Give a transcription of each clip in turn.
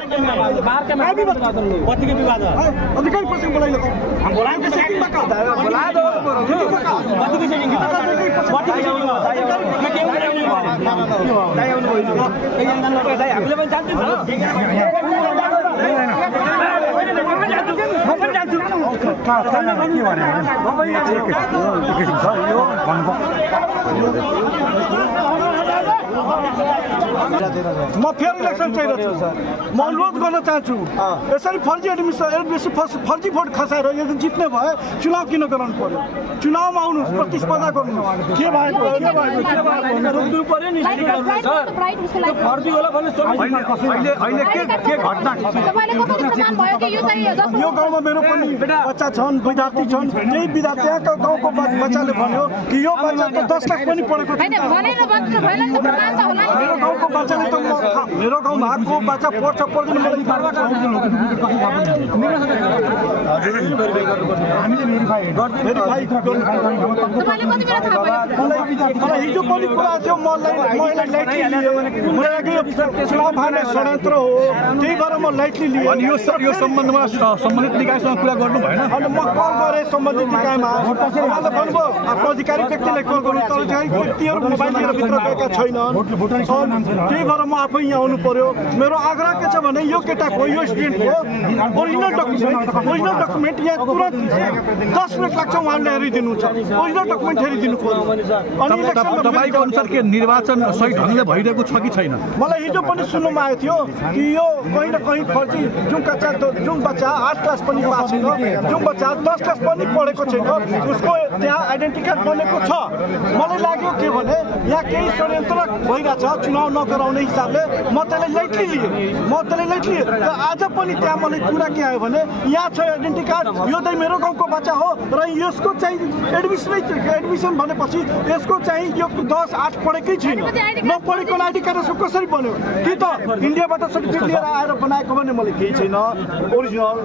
बाहर के बत्ती के विवाद अधिकारी पर्सन बोलाइलो हम बोलाए के सेटिंग पक्का बोला दो बत्ती की सेटिंग बत्ती की सेटिंग मैं क्यों दाइ आउनु भयो दाइ हामीले पनि जान्छु म फेरि इलेक्सन चाहिरहेको छु म अनुरोध गर्न चाहन्छु यसरी फर्जी एडमिसन फर्जी भोट खसाएर यदि जित्ने भए चुनाव किन गराउनु पर्यो चुनावमा आउनु प्रतिस्पर्धा गर्नु के भएको रोक्नु पर्यो नि सर फर्जी होला भने अहिले के घटना यो गाउँमा मेरो पनि बच्चा छन् विद्यार्थी छन् त्यही विद्यार्थी यहाँको गाउँको बच्चाले भन्यो कि यो बच्चा त 10 लाख पनि पढेको छैन मेरो गाउँको बच्चाले त मेरो गाउँमा को बच्चा पढ्छ पढ्दैन मलाई हिजो पनि कुरा थियो मलाई षड्यन्त्र हो त्यही भएर म लाइटली लिएँ अनि यो सर यो सम्बन्धमा सम्बन्धित निकायसँग कुरा गर्नु भएन अनि म कल गरेँ सम्बन्धित निकायमा उहाँले भन्नुभयो आफ्नो अधिकारी व्यक्तिलाई कल गर्नु तर व्यक्तिहरू मोबाइल लिएर भित्र गएका छैनन् त्यही भएर म आफै यहाँ आउनु पर्यो मेरो आग्रह के छ भने यो केटाको यो स्टुडेन्टको ओरिजिनल डकुमेन्ट यहाँ तुरन्त 10 मिनट लाग्छ उहाँले हेरिदिनुहुन्छ ओरिजिनल डकुमेन्ट हेरिदिनु पर्यो अनि तपाईँको अनुसार के निर्वाचन सही ढङ्गले भइरहेको छ कि छैन मलाई हिजो पनि सुन्नुमा आएको थियो कि यो कहीँ न कहीँ फर्जी जुन बच्चा 8 क्लास पनि पास छैन जुन बच्चा 10 क्लास पनि पढेको छैन उसको त्यहाँ आइडेन्टिटी कार्ड बनेको छ मलाई लाग्यो के भने यहाँ केही षड्यन्त्र भइरहेछ चुनाव नगराउने हिसाबले म त्यसलाई लाइटली लिएँ र आज पनि त्यहाँ मलाई कुरा के आयो भने यहाँ छ आइडेन्टिटी कार्ड यो चाहिँ मेरो गाउँको बच्चा हो र यसको चाहिँ एडमिसन भनेपछि यसको चाहिँ यो 10-8 पढेकै छैन नपढेको आइडी कार्ड यसको कसरी बन्यो कि त इन्डियाबाट सर्टिफिकेट लिएर आएर बनाएको भने मलाई केही छैन ओरिजिनल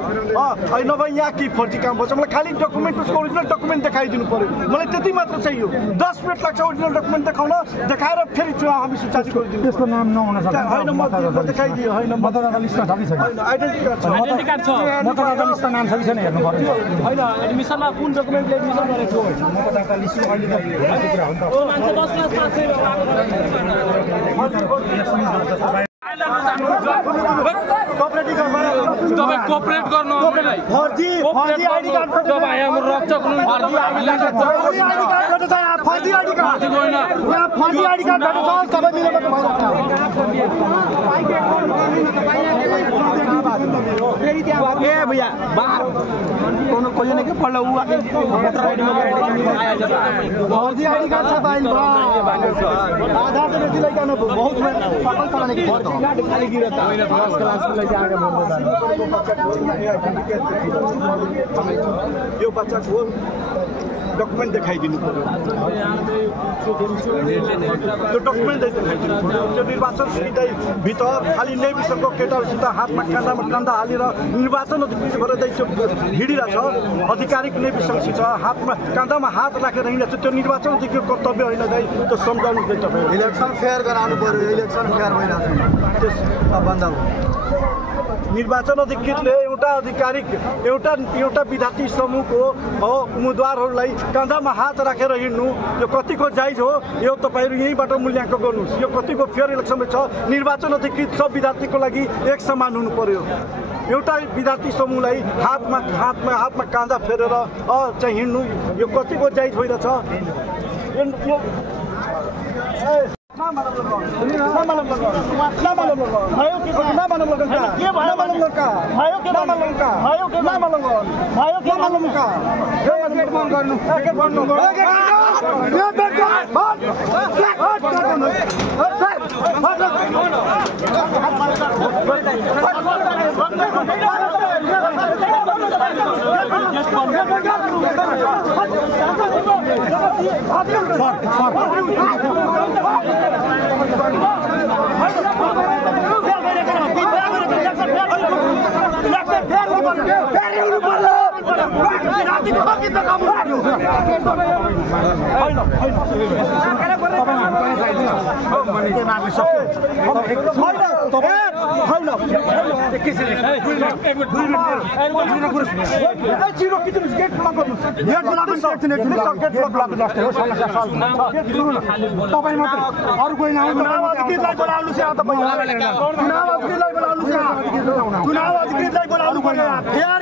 नभए यहाँ के फर्जी काम भन्छ मलाई खालि डकुमेन्ट उसको ओरिजिनल डकुमेन्ट देखाइदिनु पर्यो मलाई त्यति मात्र चाहियो 10 मिनट लाग्छ ओरिजिनल डकुमेन्ट देखाउन देखाएर फेरि चुनाव हामी सुचारू गरिदिनु त्यसको नाम नहुन सक्छ हैन म देखाइदियो हैन मतदाता लिस्टमा छ कि छैन आइडेन्टिटी कार्ड छ मतदाता लिस्टमा नाम छ कि छैन हेर्नु पर्यो हैन एडमिसनमा कुन डकुमेन्टले एडमिसन गरेको मतदाता लिस्टमा अहिले त कुरा हो नि त ओ मान्छे 10 क्लास पास छैन कोअपरेट गर्नु फर्जी आइडी कार्ड तपाईँ हाम्रो रक्षक हुनु फर्जी आइडी कार्ड फर्जी आइडी कार्ड होइन यहाँ फर्जी आइडी कार्ड छ सबै मिलेर फेरि त्यहाँ ए भैया बाहर कोनो कोही नै के पल्ला उ वोटर आइडी फर्जी आइडी कार्ड छ बाइल आधा त बेसी लैकन बहुत सकल चलाने के फर्जी कार्ड खाली गिरता होइन फर्स्ट क्लास को लागि आगे बढ्दै यो बच्चाको डकुमेन्ट देखाइदिनु पर्यो त्यो डकुमेन्ट देखाइदिनु पर्यो त्यो निर्वाचन सुविधा भित्र खालि नेविसनको केटाहरूसित हातमा कान्दा हालेर निर्वाचन अधिकृत गरेर हिँडिरहेछ आधिकारिक नेविसंगसित हातमा कान्दामा हात राखेर हिँडेछ त्यो निर्वाचन अधिकृत कर्तव्य होइन दाइ त्यो सम्झाउनु चाहिँ तपाईँ इलेक्सन फेयर गराउनु पर्यो इलेक्सन फेयर भइरहेछ त्यस भन्दा निर्वाचन अधिकृतले एउटा आधिकारिक एउटा विद्यार्थी समूहको उम्मेदवारहरूलाई काँधामा हात राखेर हिँड्नु यो कतिको जायज हो यो तपाईँहरू यहीँबाट मूल्याङ्कन गर्नुहोस् यो कतिको फेयर इलेक्सनमा छ निर्वाचन अधिकृत सब विद्यार्थीको लागि एक समान हुनु पर्यो एउटा विद्यार्थी समूहलाई हातमा काँधा फेरेर चाहिँ हिँड्नु यो कतिको जायज भइरहेछ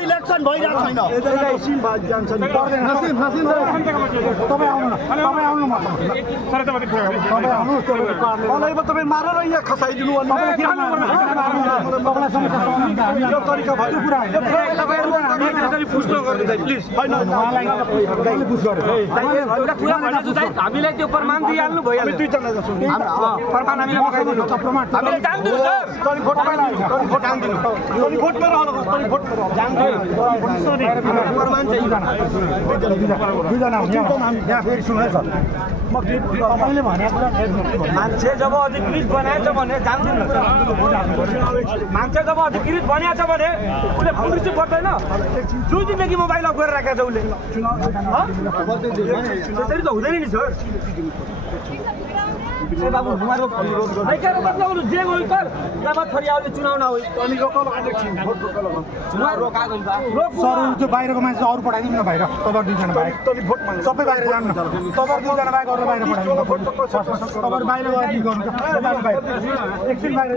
इलेक्सन भइरहेको छैन तपाईँ मारेर यहाँ खसाइदिनु हामीलाई त्यो प्रमाण दिइहाल्नु भइहाल्यो मान्छे जब अधिकृत बनाएछ भने जान्दैन मान्छे जब अधिकृत बनाएछ भने उसले पुलिस गर्दैन दुई दिनदेखि मोबाइल अफ गरेर राखेको छ उसले त्यसरी त हुँदैन नि सर बाबू हमारो मतलब जे गयो कर नभए छोरी आउने चुनाव नहोस् सर त्यो बाहिरको मान्छे अरू पठाइदिनु न बाहिर तपाईँ दुईजना बाहेक सबै बाहिर जानु न तपाईँ दुईजना बाहेक अरू बाहिर पठाइदिनु तपाईँ बाहिर गएर गर्नु एकछिन बाहिर